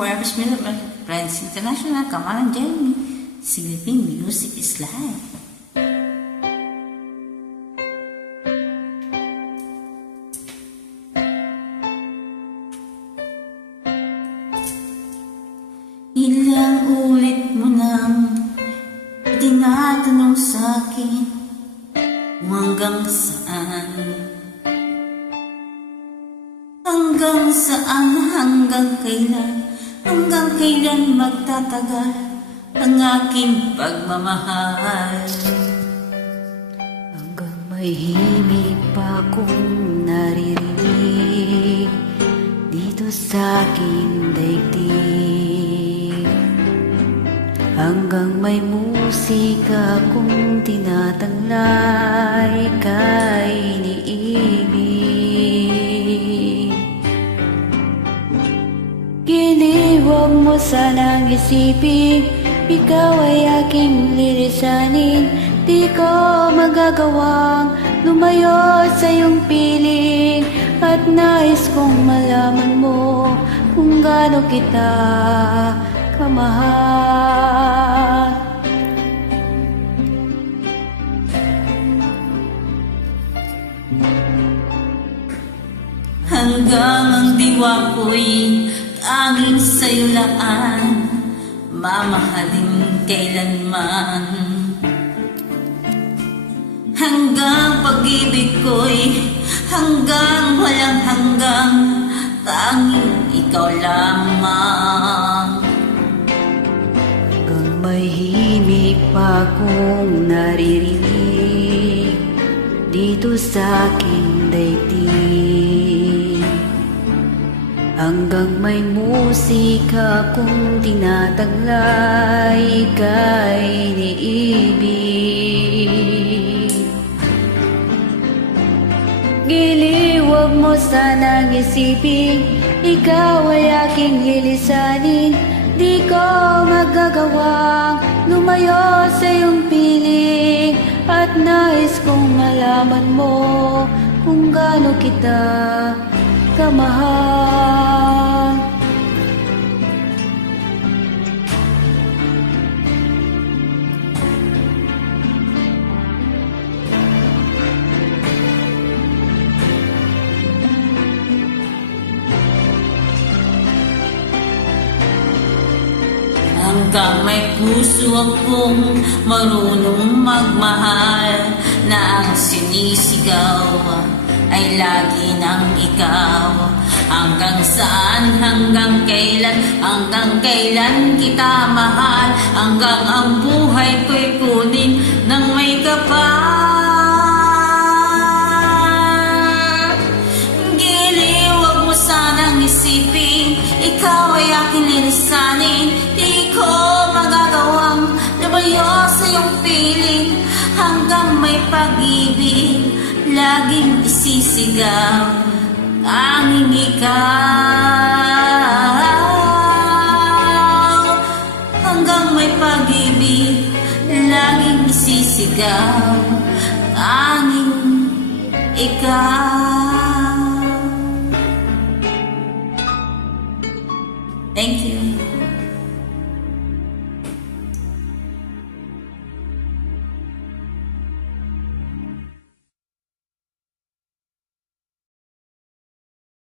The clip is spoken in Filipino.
Forever Smith of Friends International, Kamaran Jeremy, Silipin Music is Life. Ilang ulit mo nang tinatanong sa'kin kung hanggang saan, hanggang kailan magtatagal ang aking pagmamahal. Hanggang may himig pa akong naririnig dito sa aking daigdig, hanggang may musika akong tinatanglay kay iniibig. Giliw, huwag mo sanang isipin, ikaw ay aking lilisanin. Di ko magagawang lumayo sa iyong piling, at nais kong malaman mo kung gaano kita kamahal. Hanggang ang diwa ko'y tanging sa'yo laan, mamahalin kailanman. Hanggang pag-ibig ko'y hanggang walang hanggang, tanging ikaw lamang. Hanggang may himig pa akong naririnig dito sa aking daigdig, hanggang may musika akong tinataglay kay iniibig. Giliw, huwag mo sanang isipin, ikaw ay aking lilisanin. Di ko magagawang lumayo sa iyong piling, at nais kong malaman mo kung gaano kita kamahal. Hanggang may puso akong marunong magmahal, na ang sinisigaw ay lagi ng ikaw. Hanggang saan, hanggang kailan kita mahal, hanggang ang buhay ko'y kunin ng may kapal. Giliw, huwag mo sanang isipin, ikaw ay aking lilisanin. Di ko magagawang lumayo sa iyong piling, hanggang may pag-ibig laging isisigaw, tanging ikaw. Hanggang may pag-ibig laging isisigaw, tanging ikaw. Thank you.